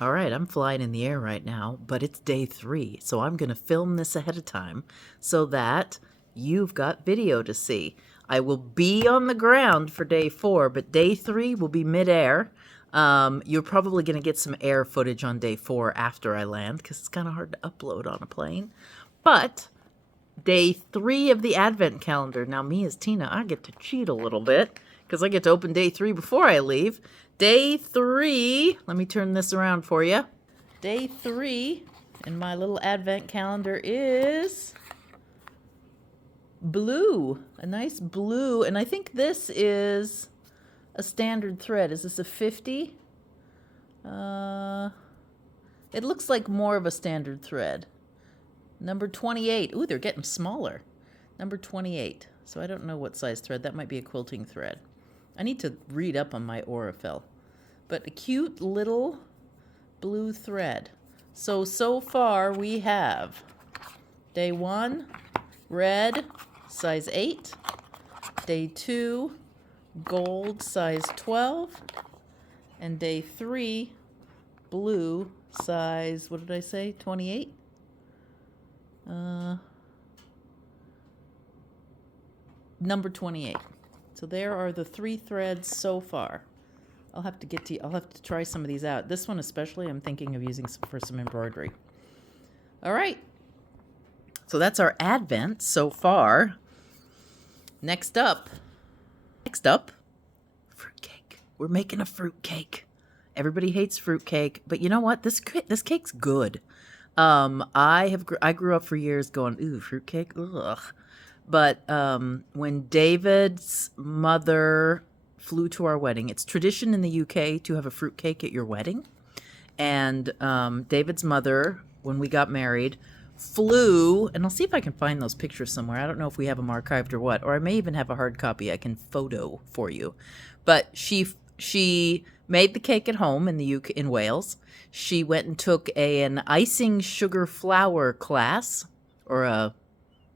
All right, I'm flying in the air right now, but it's day 3, so I'm going to film this ahead of time so that you've got video to see. I will be on the ground for day 4, but day 3 will be midair. You're probably going to get some air footage on day 4 after I land because it's kind of hard to upload on a plane. But day 3 of the Advent calendar. Now, me as Tina, I get to cheat a little bit because I get to open day 3 before I leave. Day 3, let me turn this around for you. Day 3 in my little Advent calendar is blue, a nice blue. And I think this is a standard thread. Is this a 50? It looks like more of a standard thread. Number 28. Ooh, they're getting smaller. Number 28. So I don't know what size thread. That might be a quilting thread. I need to read up on my Aurifil. But a cute little blue thread. So far we have day 1, red, size 8. Day 2, gold, size 12. And day 3, blue, size, what did I say, 28? Number 28. So there are the 3 threads so far. I'll have to try some of these out. This one especially I'm thinking of using for some embroidery. All right. So that's our Advent so far. Next up, fruitcake. We're making a fruitcake. Everybody hates fruitcake, but you know what? This cake's good. I grew up for years going, ooh, fruitcake, ugh. But when David's mother flew to our wedding, it's tradition in the UK to have a fruitcake at your wedding. And David's mother, when we got married, flew, and I'll see if I can find those pictures somewhere. I don't know if we have them archived or what, or I may even have a hard copy I can photo for you. But she made the cake at home in the UK, in Wales. She went and took an icing sugar flour class, or a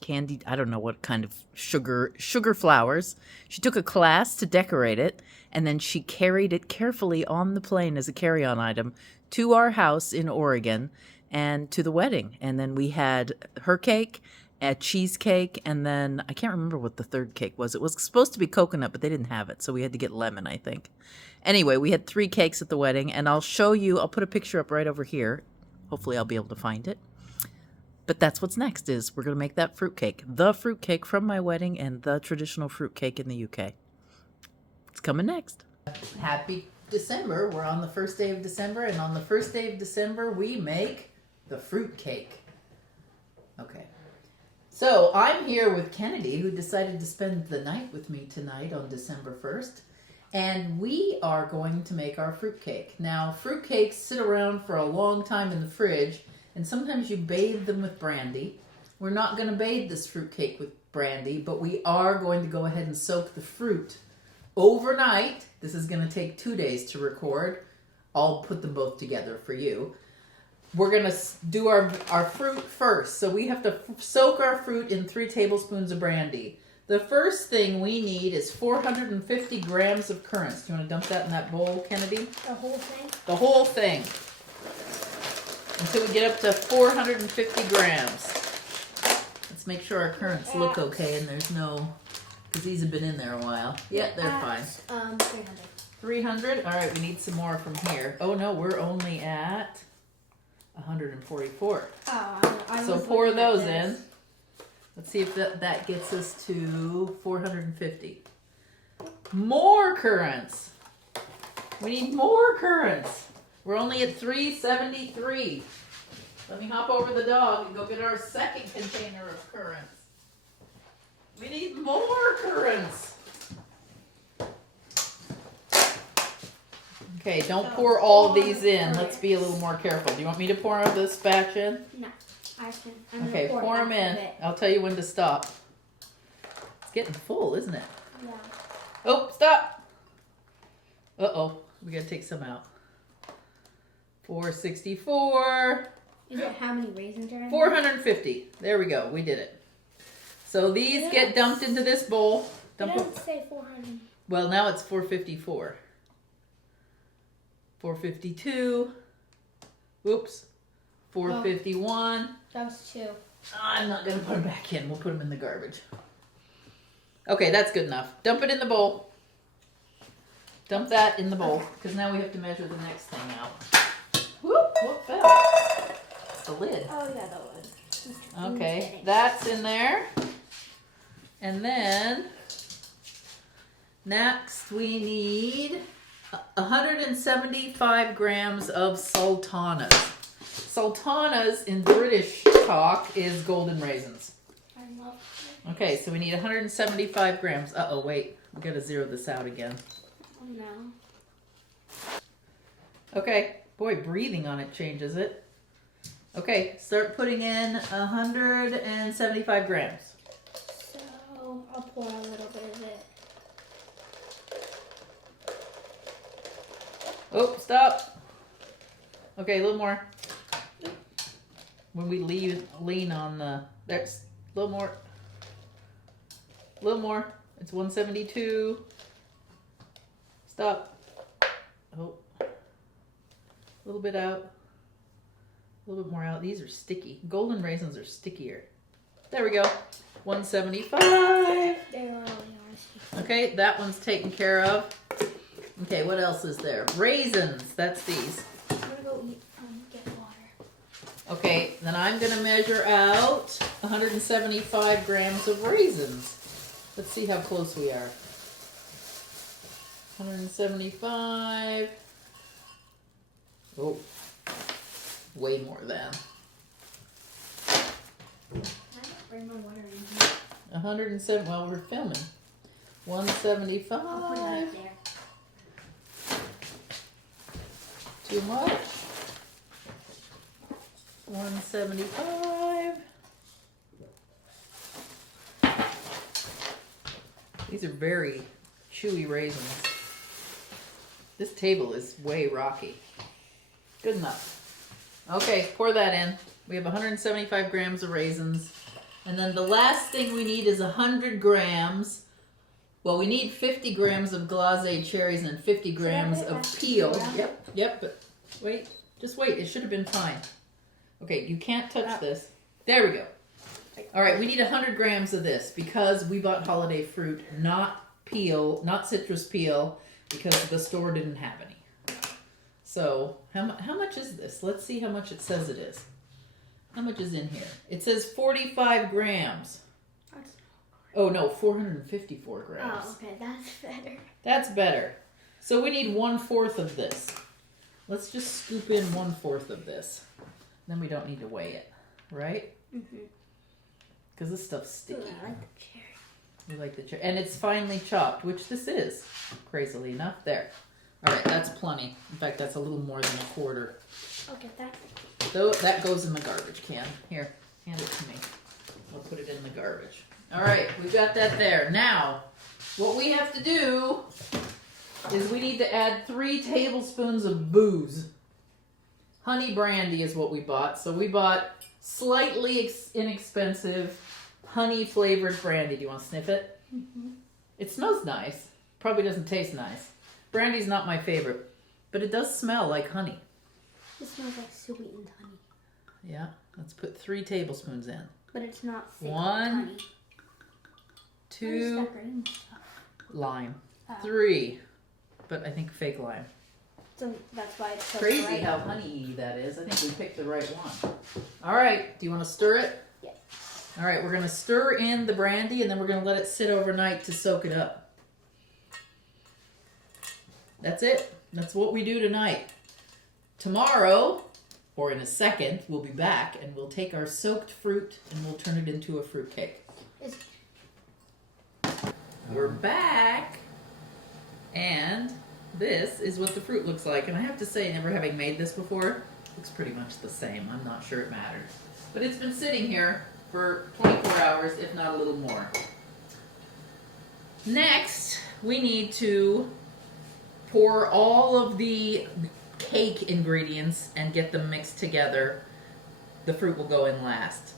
candied, I don't know what kind of sugar flowers. She took a class to decorate it, and then she carried it carefully on the plane as a carry-on item to our house in Oregon and to the wedding. And then we had her cake, a cheesecake, and then I can't remember what the third cake was. It was supposed to be coconut, but they didn't have it, so we had to get lemon, I think. Anyway, we had 3 cakes at the wedding, and I'll show you, I'll put a picture up right over here. Hopefully I'll be able to find it. But that's what's next, is we're going to make that fruitcake. The fruitcake from my wedding and the traditional fruitcake in the UK. It's coming next. Happy December. We're on the first day of December, and on the first day of December, we make the fruitcake. Okay. So I'm here with Kennedy, who decided to spend the night with me tonight on December 1st. And we are going to make our fruitcake. Now, fruitcakes sit around for a long time in the fridge, and sometimes you bathe them with brandy. We're not going to bathe this fruitcake with brandy, but we are going to go ahead and soak the fruit overnight. This is going to take 2 days to record. I'll put them both together for you. We're going to do our fruit first. So we have to soak our fruit in 3 tablespoons of brandy. The first thing we need is 450 grams of currants. Do you want to dump that in that bowl, Kennedy? The whole thing? The whole thing. Until we get up to 450 grams. Let's make sure our currants look okay and there's no, because these have been in there a while. Yeah, they're fine. 300. 300? All right, we need some more from here. Oh no, we're only at 144. I So pour those in. Let's see if that gets us to 450. More currants. We need more currants. We're only at 373. Let me hop over the dog and go get our second container of currants. We need more currants. Okay, don't pour all these in. Let's be a little more careful. Do you want me to pour this batch in? No, I can. Okay, pour them in. I'll tell you when to stop. It's getting full, isn't it? Yeah. Oh, stop. Uh-oh, we gotta take some out. 464. Is it how many raisins are in 450. There we go. We did it. So these get dumped into this bowl. It doesn't say 400. Well, now it's 454. 452. Oops. 451. That was 2. I'm not going to put them back in. We'll put them in the garbage. Okay, that's good enough. Dump it in the bowl. Dump that in the bowl, because now we have to measure the next thing out. Whoop, what fell? It's the lid. Oh, yeah, the lid. Okay, that's in there. And then, next we need 175 grams of sultanas. Sultanas in British talk is golden raisins. I love it. Okay, so we need 175 grams. Uh-oh, wait. We gotta zero this out again. Oh, no. Okay. Boy, breathing on it changes it. Okay, start putting in 175 grams. So, I'll pour a little bit of it. Oh, stop. Okay, a little more. When we lean on the... There's a little more. A little more. It's 172. Stop. Oh. A little bit out. A little bit more out. These are sticky. Golden raisins are stickier. There we go. 175. They really are sticky. Okay, that one's taken care of. Okay, what else is there? Raisins. That's these. I'm gonna go get water. Okay, then I'm going to measure out 175 grams of raisins. Let's see how close we are. 175. Oh, way more than. I didn't bring my water in here. 107. Well, we're filming. I'll put it 175. right there. Too much. 175. These are very chewy raisins. This table is way rocky. Good enough. Okay, pour that in. We have 175 grams of raisins. And then the last thing we need is 100 grams. Well, we need 50 grams of glacé cherries and 50 grams of peel. Yep, but wait. Just wait. It should have been fine. Okay, you can't touch this. There we go. All right, we need 100 grams of this because we bought holiday fruit, not peel, not citrus peel, because the store didn't have any. So, how much is this? Let's see how much it says it is. How much is in here? It says 45 grams. Oh, no, 454 grams. Oh, okay, that's better. That's better. So we need 1/4 of this. Let's just scoop in 1/4 of this. Then we don't need to weigh it, right? Mm-hmm. Because this stuff's sticky. Ooh, I like the cherry. You like the cherry. And it's finely chopped, which this is, crazily enough. There. All right, that's plenty. In fact, that's a little more than 1/4. I'll get that. So that goes in the garbage can. Here, hand it to me. I'll put it in the garbage. All right, we've got that there. Now, what we have to do is we need to add 3 tablespoons of booze. Honey brandy is what we bought. So we bought slightly inexpensive honey flavored brandy. Do you want to sniff it? Mm-hmm. It smells nice. Probably doesn't taste nice. Brandy's not my favorite, but it does smell like honey. It smells like sweetened honey. Yeah, let's put 3 tablespoons in. But it's not thick 1, honey. 2, That green stuff? lime. Oh. 3, but I think fake lime. So that's why it's so Crazy bright. how honey-y that is. I think we picked the right one. All right, do you want to stir it? Yeah. All right, we're going to stir in the brandy and then we're going to let it sit overnight to soak it up. That's it. That's what we do tonight. Tomorrow, or in a second, we'll be back and we'll take our soaked fruit and we'll turn it into a fruitcake. We're back, and this is what the fruit looks like. And I have to say, never having made this before, it looks pretty much the same. I'm not sure it matters. But it's been sitting here for 24 hours, if not a little more. Next, we need to pour all of the cake ingredients and get them mixed together. The fruit will go in last.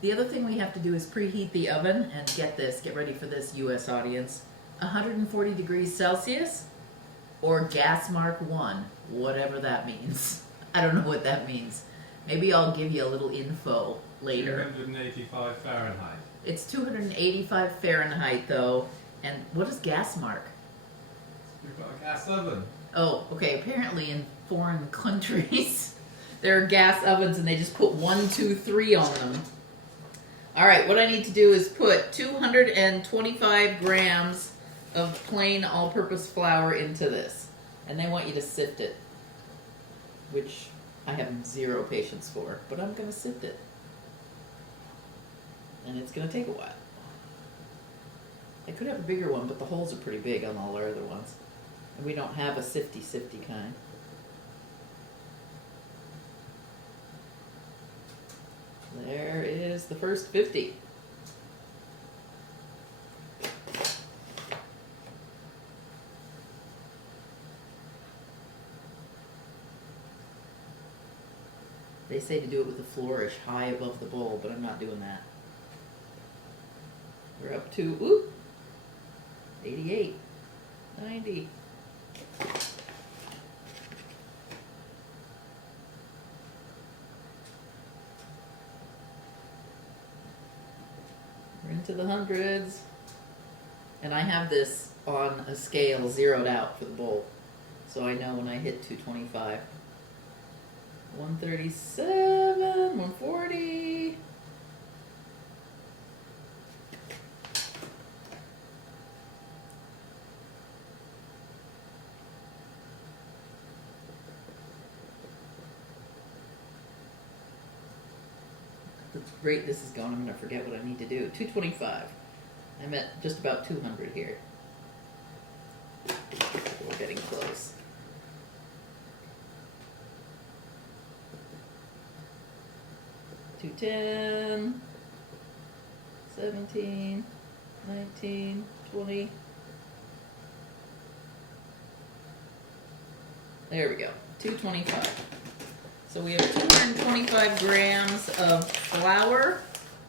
The other thing we have to do is preheat the oven and get ready for this, US audience, 140 degrees Celsius or gas mark 1, whatever that means. I don't know what that means. Maybe I'll give you a little info later. 285 Fahrenheit. It's 285 Fahrenheit though. And what is gas mark? You've got a gas oven. Oh, okay. Apparently in foreign countries there are gas ovens and they just put 1, 2, 3 on them. All right, what I need to do is put 225 grams of plain all-purpose flour into this. And they want you to sift it, which I have zero patience for, but I'm going to sift it. And it's going to take a while. I could have a bigger one, but the holes are pretty big on all our other ones. And we don't have a sifty kind. There is the first 50. They say to do it with the flourish high above the bowl, but I'm not doing that. We're up to, 88, 90. We're into the hundreds. And I have this on a scale zeroed out for the bowl. So I know when I hit 225. 137, 140. At the rate this is going, I'm going to forget what I need to do. 225. I'm at just about 200 here. We're getting close. 210, 17, 19, 20. There we go, 225. So we have 225 grams of flour,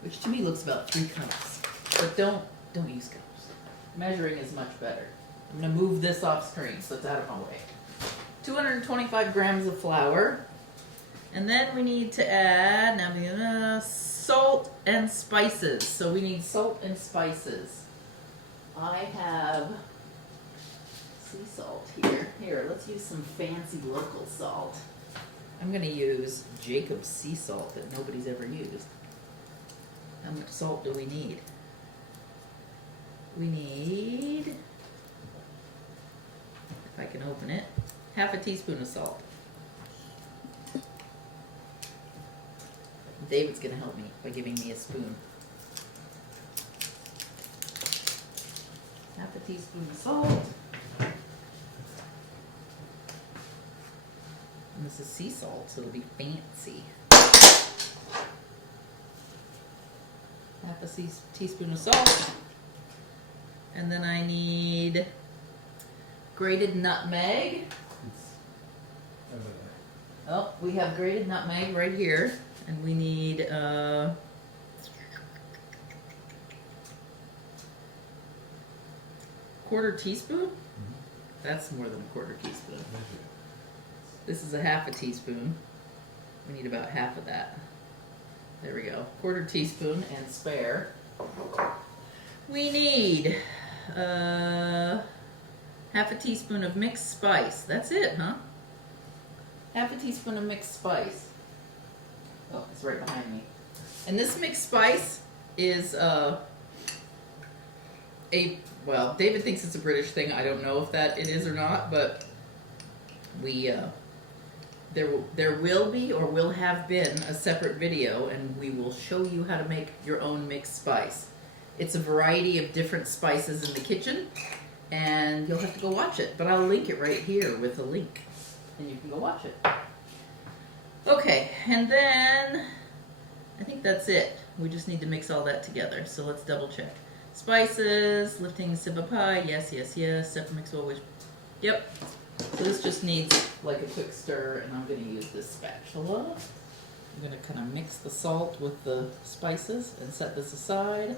which to me looks about 3 cups. But don't use cups. Measuring is much better. I'm gonna move this off screen so it's out of my way. 225 grams of flour. And then we need to add, salt and spices. So we need salt and spices. I have sea salt here. Here, let's use some fancy local salt. I'm gonna use Jacob's sea salt that nobody's ever used. How much salt do we need? We need, if I can open it, half a teaspoon of salt. David's gonna help me by giving me a spoon. Half a teaspoon of salt. And this is sea salt, so it'll be fancy. Half a teaspoon of salt. And then I need grated nutmeg. Oh, we have grated nutmeg right here. And we need quarter teaspoon? That's more than a quarter teaspoon. This is a half a teaspoon. We need about half of that. There we go. Quarter teaspoon and spare. We need half a teaspoon of mixed spice. That's it, huh? Half a teaspoon of mixed spice. Oh, it's right behind me. And this mixed spice is well, David thinks it's a British thing. I don't know if that it is or not, but we there will be or will have been a separate video, and we will show you how to make your own mixed spice. It's a variety of different spices in the kitchen, and you'll have to go watch it. But I'll link it right here with a link, and you can go watch it. Okay, and then I think that's it. We just need to mix all that together. So let's double check. Spices, lifting sip of pie, yes, yes, yes. Separate mix always. Yep. So this just needs like a quick stir, and I'm going to use this spatula. I'm going to kind of mix the salt with the spices and set this aside.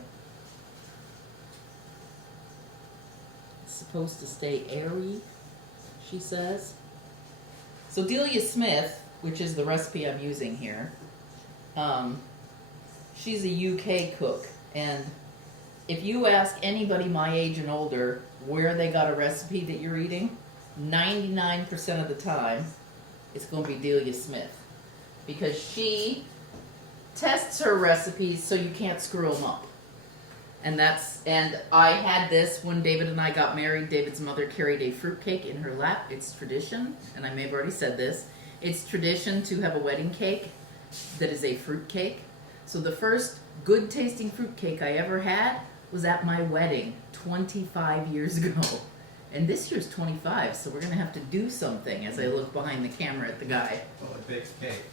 It's supposed to stay airy, she says. So Delia Smith which is the recipe I'm using here. She's a UK cook, and if you ask anybody my age and older where they got a recipe that you're eating, 99% of the time, it's going to be Delia Smith. Because she tests her recipes so you can't screw them up. And I had this when David and I got married. David's mother carried a fruitcake in her lap. It's tradition, and I may have already said this, it's tradition to have a wedding cake that is a fruitcake. So the first good tasting fruitcake I ever had was at my wedding 25 years ago. And this year's 25, so we're going to have to do something as I look behind the camera at the guy. Well, it bakes cake.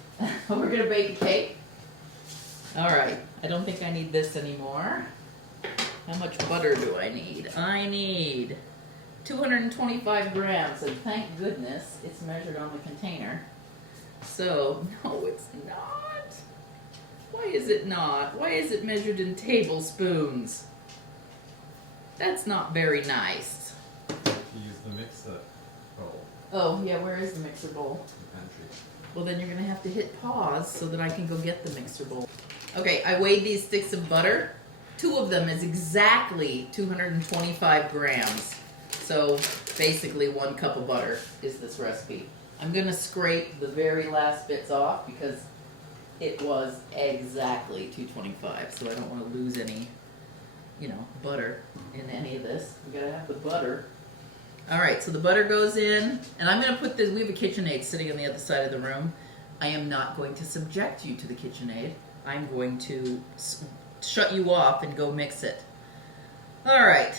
We're going to bake a cake. All right, I don't think I need this anymore. How much butter do I need? I need 225 grams, and thank goodness it's measured on the container. So, no, it's not. Why is it not? Why is it measured in tablespoons? That's not very nice. You use the mixer bowl Oh, yeah, where is the mixer bowl? in the pantry. Well, then you're going to have to hit pause so that I can go get the mixer bowl. Okay, I weighed these sticks of butter. 2 of them is exactly 225 grams. So basically 1 cup of butter is this recipe. I'm going to scrape the very last bits off because it was exactly 225. So I don't want to lose any, butter in any of this. We got to have the butter. All right, so the butter goes in, and I'm going to put this, we have a KitchenAid sitting on the other side of the room. I am not going to subject you to the KitchenAid. I'm going to shut you off and go mix it. All right.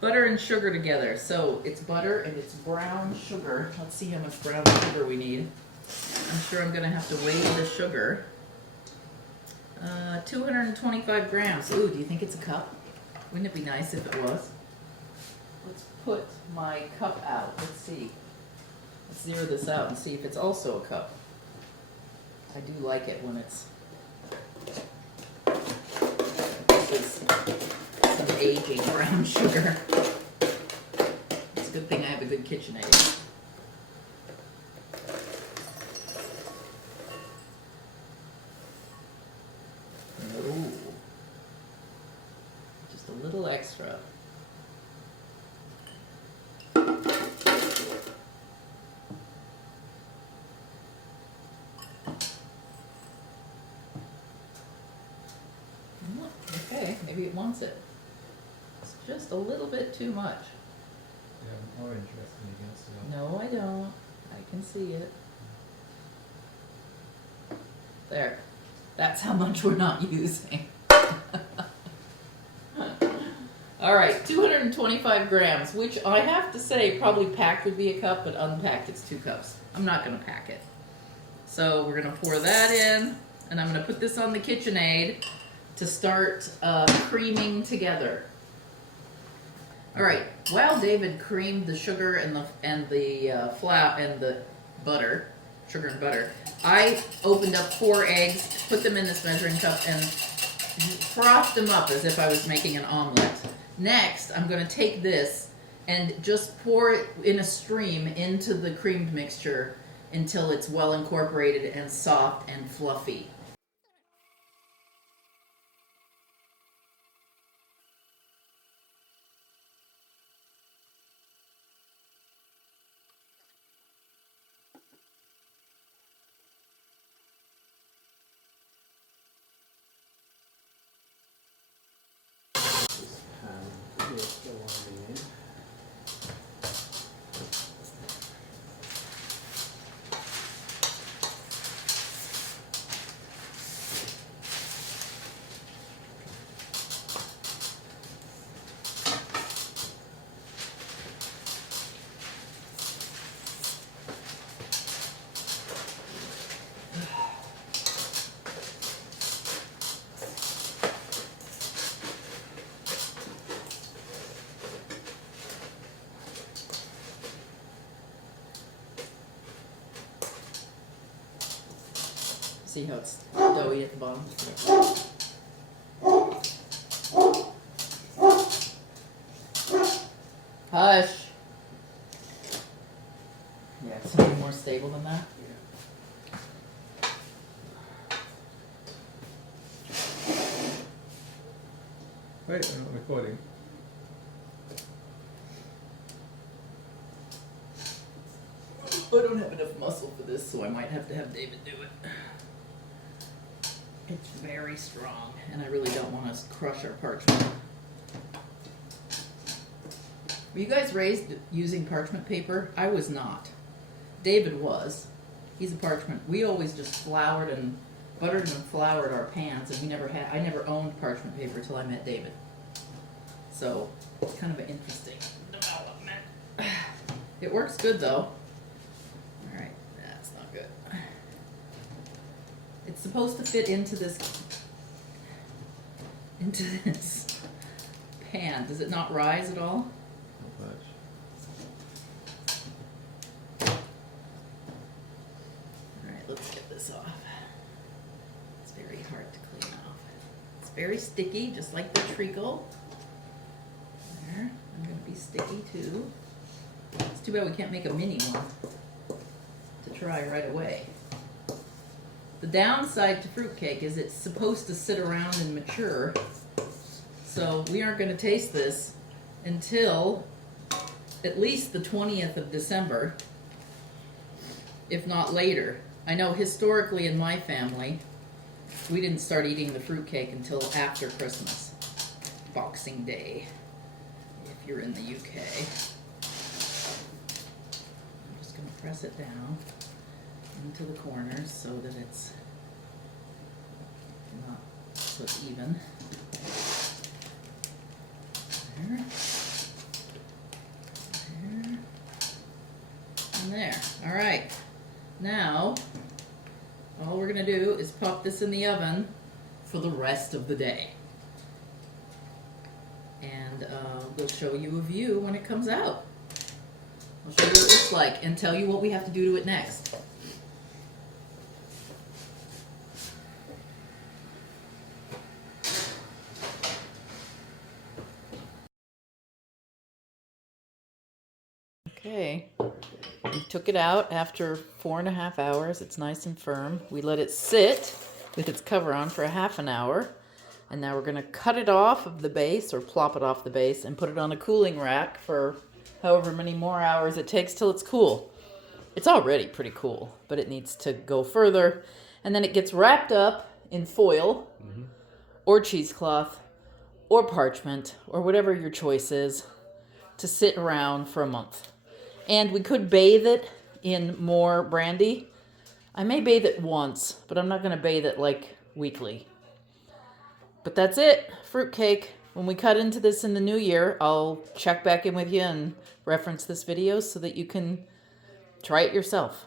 Butter and sugar together. So it's butter and it's brown sugar. Let's see how much brown sugar we need. I'm sure I'm going to have to weigh the sugar. 225 grams. Ooh, do you think it's a cup? Wouldn't it be nice if it was? Let's put my cup out. Let's see. Let's zero this out and see if it's also a cup. I do like it when it's... This is some aging brown sugar. It's a good thing I have a good KitchenAid. No. Just a little extra. Okay, maybe it wants it. It's just a little bit too much. You have an orange recipe against it. No, I don't. I can see it. There. That's how much we're not using. All right, 225 grams, which I have to say probably packed would be a cup, but unpacked it's 2 cups. I'm not going to pack it. So we're going to pour that in, and I'm going to put this on the KitchenAid to start creaming together. All right, while David creamed the sugar and the flour and the butter, sugar and butter, I opened up 4 eggs, put them in this measuring cup, and frothed them up as if I was making an omelet. Next, I'm going to take this and just pour it in a stream into the creamed mixture until it's well incorporated and soft and fluffy. See how it's doughy at the bottom? Hush. Yeah, it's something more stable than that. Wait, I'm not recording. I don't have enough muscle for this, so I might have to have David do it. It's very strong, and I really don't want to crush our parchment. Were you guys raised using parchment paper? I was not. David was. He's a parchment. We always just floured and buttered and floured our pans, and I never owned parchment paper till I met David. So it's kind of an interesting development. It works good though. All right, that's not good. It's supposed to fit into this pan. Does it not rise at all? Not much. All right, let's get this off. It's very hard to clean off. It's very sticky, just like the treacle. There, I'm gonna be sticky too. It's too bad we can't make a mini one to try right away. The downside to fruitcake is it's supposed to sit around and mature. So we aren't going to taste this until at least the 20th of December, if not later. I know historically in my family, we didn't start eating the fruitcake until after Christmas, Boxing Day, if you're in the UK. I'm just going to press it down into the corners so that it's not so it's even. There. There. And there. All right. Now, all we're going to do is pop this in the oven for the rest of the day. And we'll show you a view when it comes out. I'll show you what it looks like and tell you what we have to do to it next. Okay, we took it out after 4.5 hours. It's nice and firm. We let it sit with its cover on for a half an hour. And now we're going to cut it off of the base or plop it off the base and put it on a cooling rack for however many more hours it takes till it's cool. It's already pretty cool, but it needs to go further. And then it gets wrapped up in foil or cheesecloth or parchment or whatever your choice is to sit around for a month. And we could bathe it in more brandy. I may bathe it once, but I'm not going to bathe it like weekly. But that's it, fruitcake. When we cut into this in the new year, I'll check back in with you and reference this video so that you can try it yourself.